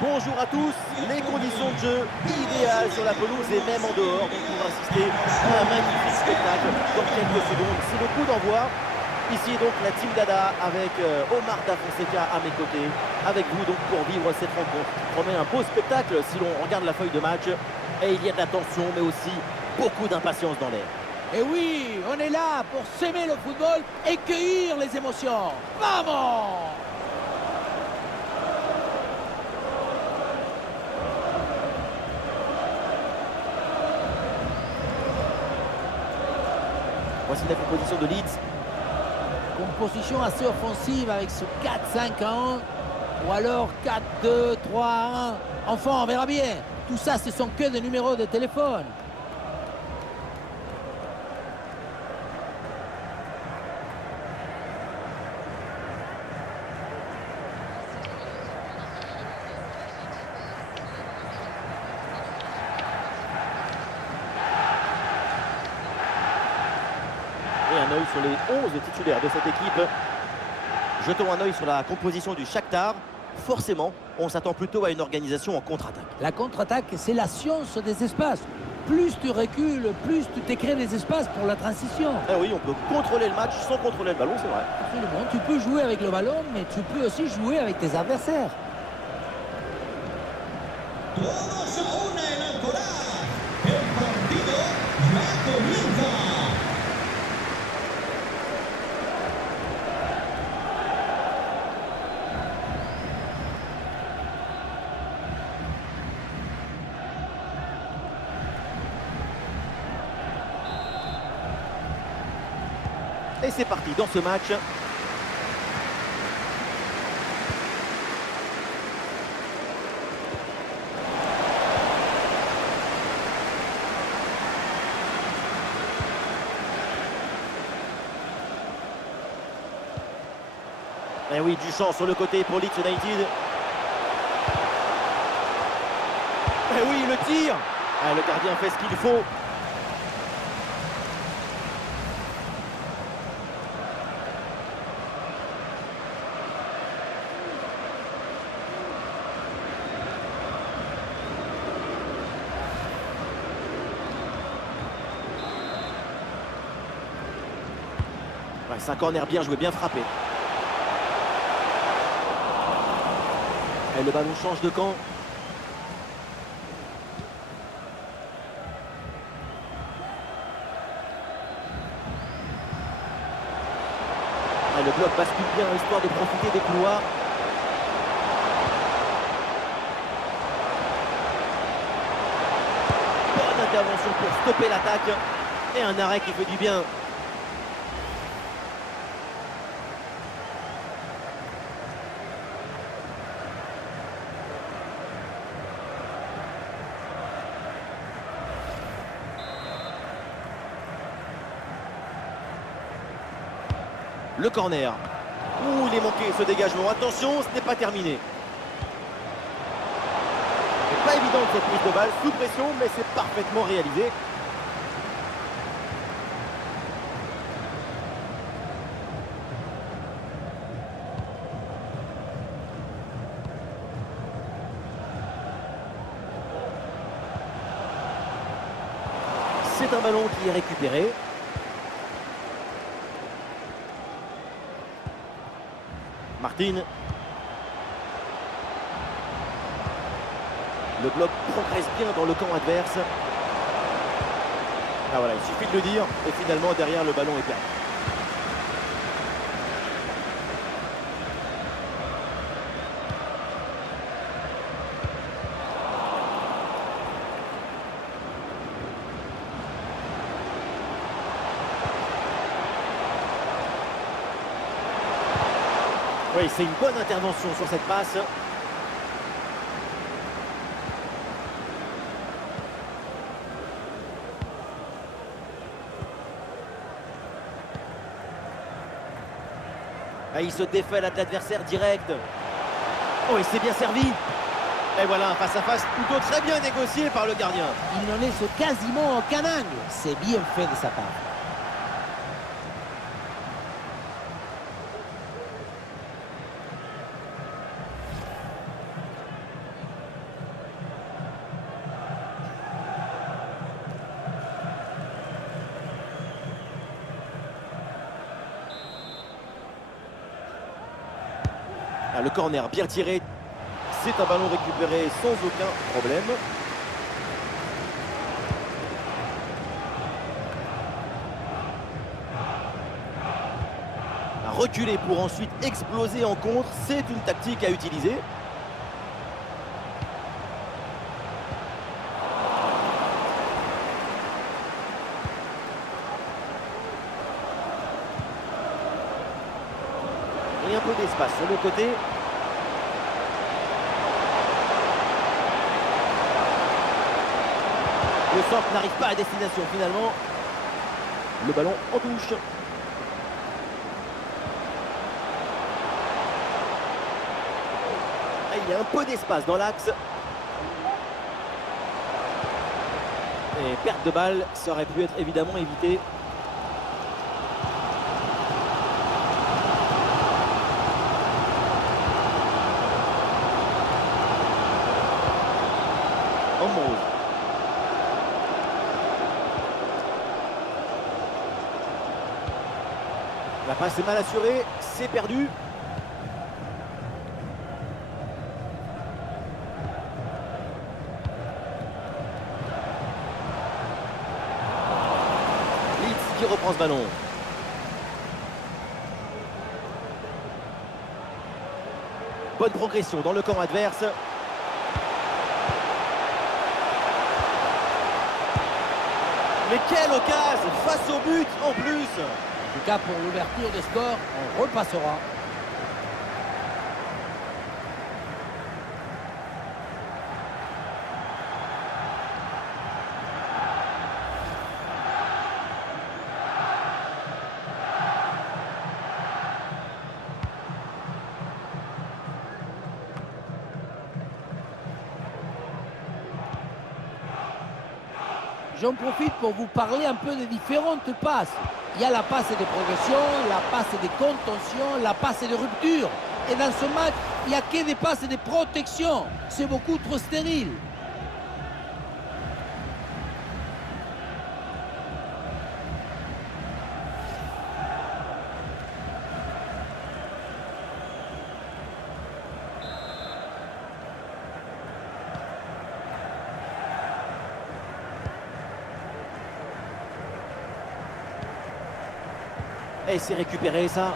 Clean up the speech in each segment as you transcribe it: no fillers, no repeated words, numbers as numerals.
Bonjour à tous, les conditions de jeu idéales sur la pelouse et même en dehors donc pour assister à un magnifique spectacle dans quelques secondes. C'est le coup d'envoi. Ici donc la Team Dada avec Omar Da Fonseca à mes côtés, avec vous donc pour vivre cette rencontre qui promet un beau spectacle si l'on regarde la feuille de match. Et il y a de la tension mais aussi beaucoup d'impatience dans l'air. Et oui, on est là pour s'aimer le football et cueillir les émotions. Vamos! Voici la composition de Leeds. Composition assez offensive avec ce 4-5-1 ou alors 4-2-3-1. Enfin, on verra bien. Tout ça, ce sont que des numéros de téléphone. Et un œil sur les 11 titulaires de cette équipe. Jetons un œil sur la composition du Shakhtar. Forcément, on s'attend plutôt à une organisation en contre-attaque. La contre-attaque, c'est la science des espaces. Plus tu recules, plus tu te crées des espaces pour la transition. Eh oui, on peut contrôler le match sans contrôler le ballon, c'est vrai. Absolument. Tu peux jouer avec le ballon, mais tu peux aussi jouer avec tes adversaires. Todos a una en Alcoraz. El partido ya comienza. Et c'est parti dans ce match. Et oui, du champ sur le côté pour Leeds United. Et oui, le tir. Ah, le gardien fait ce qu'il faut. Ouais, c'est un corner bien joué, bien frappé. Et le ballon change de camp. Et le bloc bascule bien histoire de profiter des couloirs. Bonne intervention pour stopper l'attaque. Et un arrêt qui fait du bien. Le corner. Ouh, il est manqué ce dégagement. Attention, ce n'est pas terminé. C'est pas évident cette prise de balle sous pression, mais c'est parfaitement réalisé. C'est un ballon qui est récupéré. Martin. Le bloc progresse bien dans le camp adverse. Ah voilà, il suffit de le dire. Et finalement, derrière, le ballon est perdu. Oui, c'est une bonne intervention sur cette passe. Ah, il se défait là de l'adversaire direct. Oh, il s'est bien servi. Et voilà, un face-à-face plutôt très bien négocié par le gardien. Il n'en laisse quasiment aucun angle. C'est bien fait de sa part. Ah, le corner bien tiré. C'est un ballon récupéré sans aucun problème. À reculer pour ensuite exploser en contre, c'est une tactique à utiliser. Et un peu d'espace sur le côté. Le centre n'arrive pas à destination finalement. Le ballon en touche. Et il y a un peu d'espace dans l'axe. Et perte de balle, ça aurait pu être évidemment évité. Ambrose. La passe est mal assurée, c'est perdu. Leeds qui reprend ce ballon. Bonne progression dans le camp adverse. Mais quelle occasion face au but en plus. En tout cas, pour l'ouverture des scores, on repassera. J'en profite pour vous parler un peu des différentes passes. Il y a la passe de progression, la passe de contention, la passe de rupture. Et dans ce match, il n'y a que des passes de protection. C'est beaucoup trop stérile. Et c'est récupéré ça.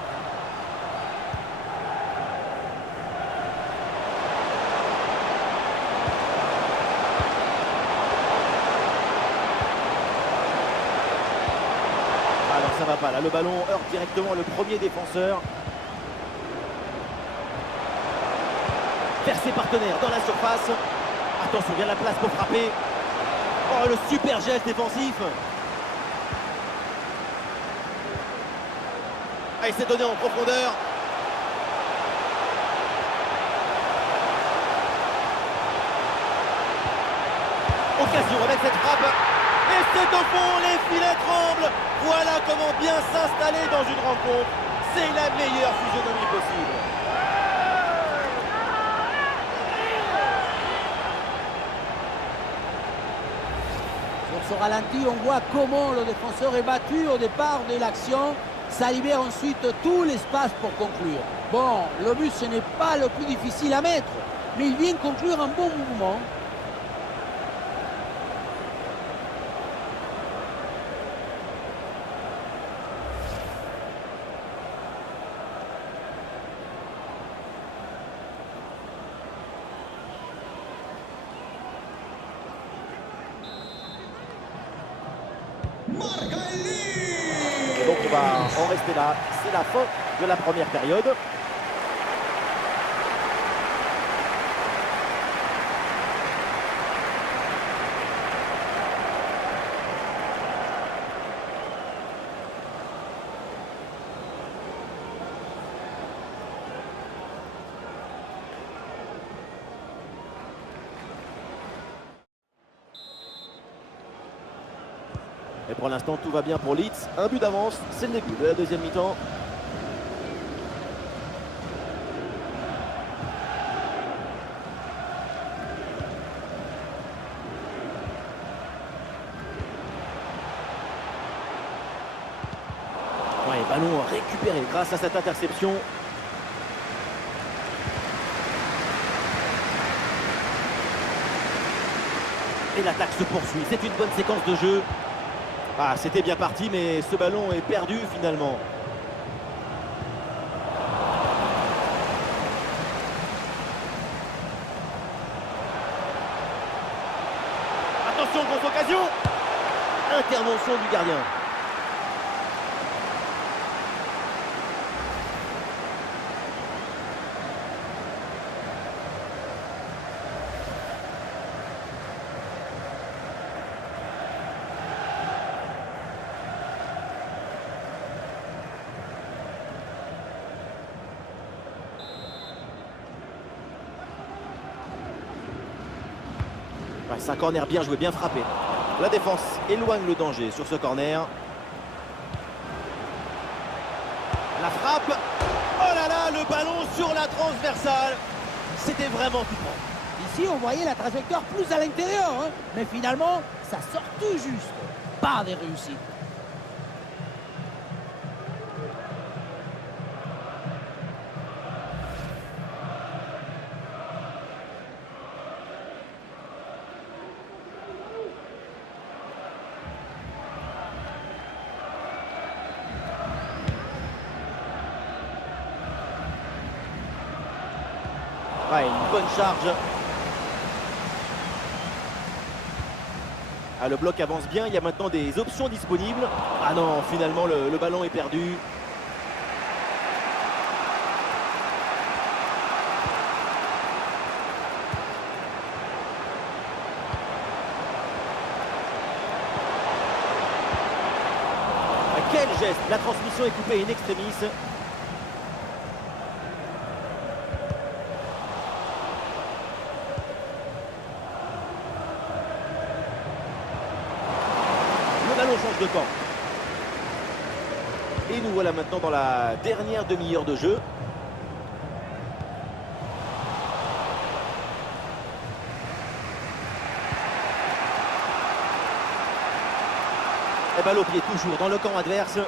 Alors ça va pas là, le ballon heurte directement le premier défenseur. Vers ses partenaires dans la surface. Attention, il y a la place pour frapper. Oh, le super geste défensif. Ah, il s'est donné en profondeur. Occasion avec cette frappe. Et c'est au fond, les filets tremblent. Voilà comment bien s'installer dans une rencontre. C'est la meilleure physionomie possible. Sur ce ralenti, on voit comment le défenseur est battu au départ de l'action. Ça libère ensuite tout l'espace pour conclure. Bon, le but, ce n'est pas le plus difficile à mettre, mais il vient conclure un bon mouvement. Et donc on va en rester là. C'est la fin de la première période. Et pour l'instant, tout va bien pour Leeds. Un but d'avance, c'est le début de la deuxième mi-temps. Ouais, ballon récupéré grâce à cette interception. Et l'attaque se poursuit. C'est une bonne séquence de jeu. Ah, c'était bien parti, mais ce ballon est perdu finalement. Attention, grosse occasion. Intervention du gardien. Ouais, c'est un corner bien joué, bien frappé. La défense éloigne le danger sur ce corner. La frappe. Oh là là, le ballon sur la transversale. C'était vraiment tout droit. Ici, on voyait la trajectoire plus à l'intérieur, hein, mais finalement, ça sort tout juste. Pas de réussite. Ouais, une bonne charge. Ah, le bloc avance bien, il y a maintenant des options disponibles. Ah non, finalement le ballon est perdu. Ah, quel geste! La transmission est coupée in extremis. Le ballon change de camp. Et nous voilà maintenant dans la dernière demi-heure de jeu. Et balle au pied toujours dans le camp adverse.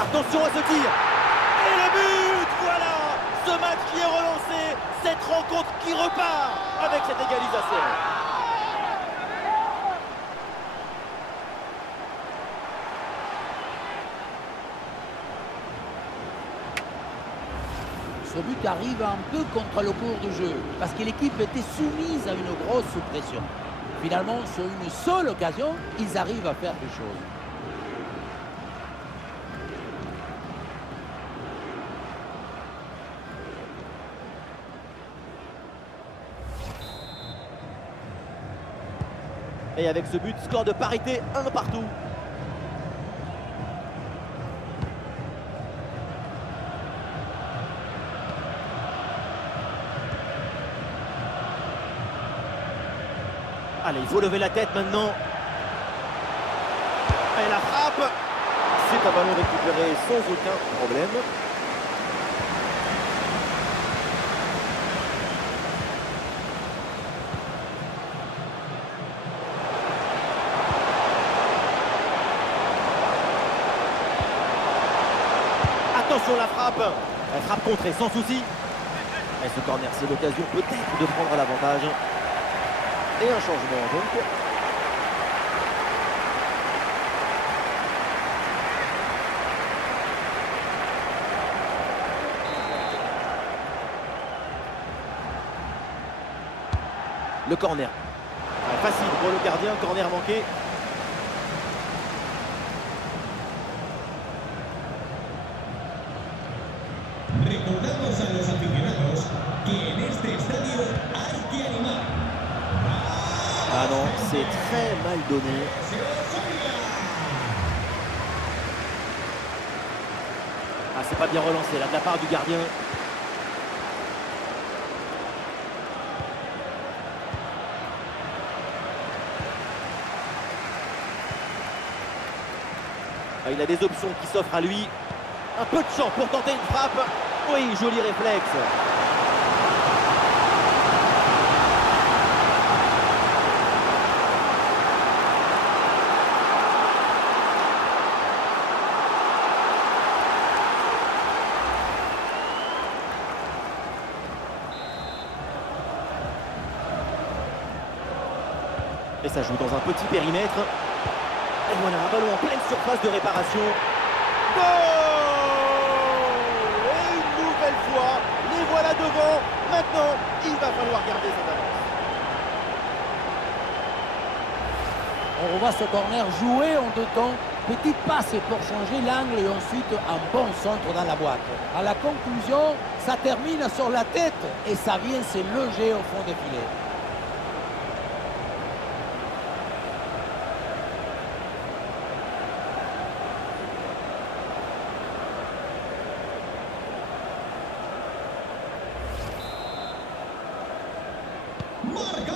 Attention à ce tir. Et le but, voilà. Ce match qui est relancé. Cette rencontre qui repart avec cette égalisation. Ce but arrive un peu contre le cours du jeu, parce que l'équipe était soumise à une grosse pression. Finalement, sur une seule occasion, ils arrivent à faire des choses. Et avec ce but, score de parité, 1 partout. Allez, il faut lever la tête maintenant. Et la frappe. C'est un ballon récupéré sans aucun problème. Attention la frappe. Elle frappe contrée sans souci. Et ce corner, c'est l'occasion peut-être de prendre l'avantage. Et un changement donc. Le corner. Facile pour le gardien, corner manqué. Recordamos a los aficionados que en este estadio hay que animar. Ah non, c'est très mal donné. Ah, c'est pas bien relancé là de la part du gardien. Ah, il a des options qui s'offrent à lui. Un peu de champ pour tenter une frappe. Oui, joli réflexe. Et ça joue dans un petit périmètre. Et voilà, un ballon en pleine surface de réparation. Goal! Et une nouvelle fois, les voilà devant. Maintenant, il va falloir garder cette avance. On revoit ce corner joué en 2 temps. Petite passe pour changer l'angle et ensuite un bon centre dans la boîte. À la conclusion, ça termine sur la tête et ça vient se loger au fond des filets.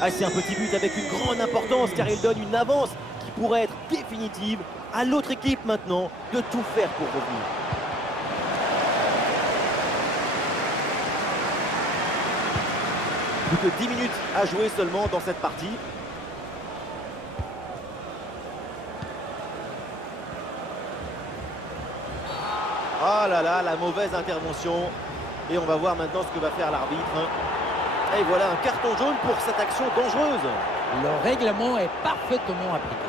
Ah, c'est un petit but avec une grande importance car il donne une avance qui pourrait être définitive. À l'autre équipe maintenant de tout faire pour revenir. Plus que 10 minutes à jouer seulement dans cette partie. Oh là là, la mauvaise intervention. Et on va voir maintenant ce que va faire l'arbitre. Et voilà un carton jaune pour cette action dangereuse. Le règlement est parfaitement appliqué.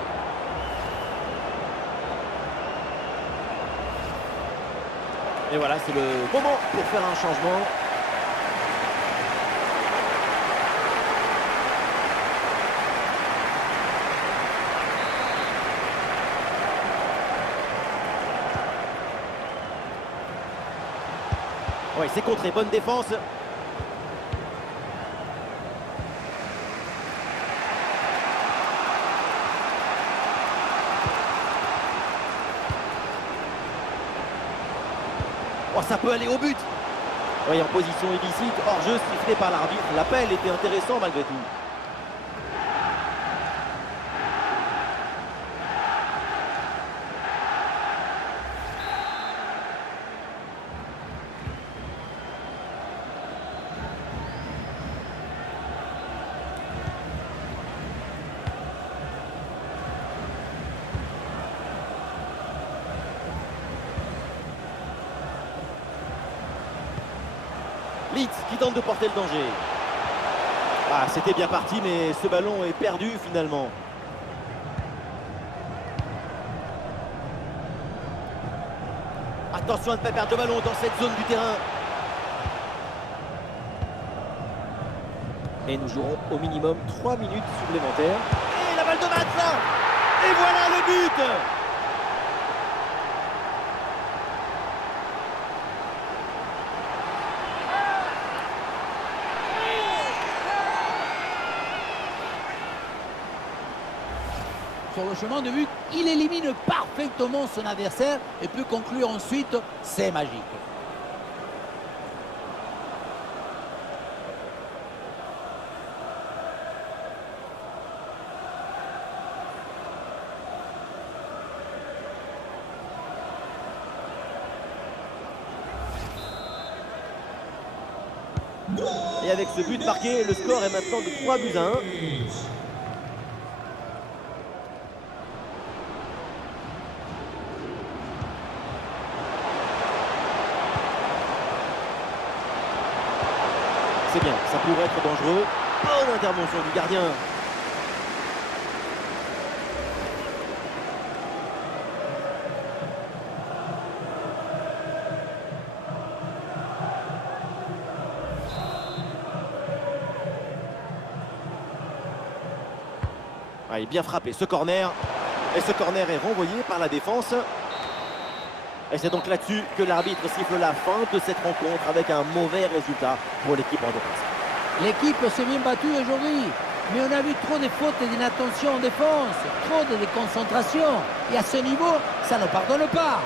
Et voilà, c'est le moment pour faire un changement. Oui, c'est contré, bonne défense. Oh, ça peut aller au but. Oui, en position illicite, hors-jeu sifflé par l'arbitre. L'appel était intéressant malgré tout. Leeds qui tente de porter le danger. Ah, c'était bien parti, mais ce ballon est perdu finalement. Attention à ne pas perdre de ballon dans cette zone du terrain. Et nous jouerons au minimum 3 minutes supplémentaires. Et la balle de match là. Et voilà le but. Sur le chemin de but, il élimine parfaitement son adversaire et peut conclure ensuite, c'est magique. Et avec ce but marqué, le score est maintenant de 3-1. C'est bien, ça pourrait être dangereux. Bonne intervention du gardien. Ah, il est bien frappé ce corner. Et ce corner est renvoyé par la défense. Et c'est donc là-dessus que l'arbitre siffle la fin de cette rencontre avec un mauvais résultat pour l'équipe en défense. L'équipe s'est bien battue aujourd'hui, mais on a vu trop de fautes et d'inattention en défense, trop de déconcentration. Et à ce niveau, ça ne pardonne pas.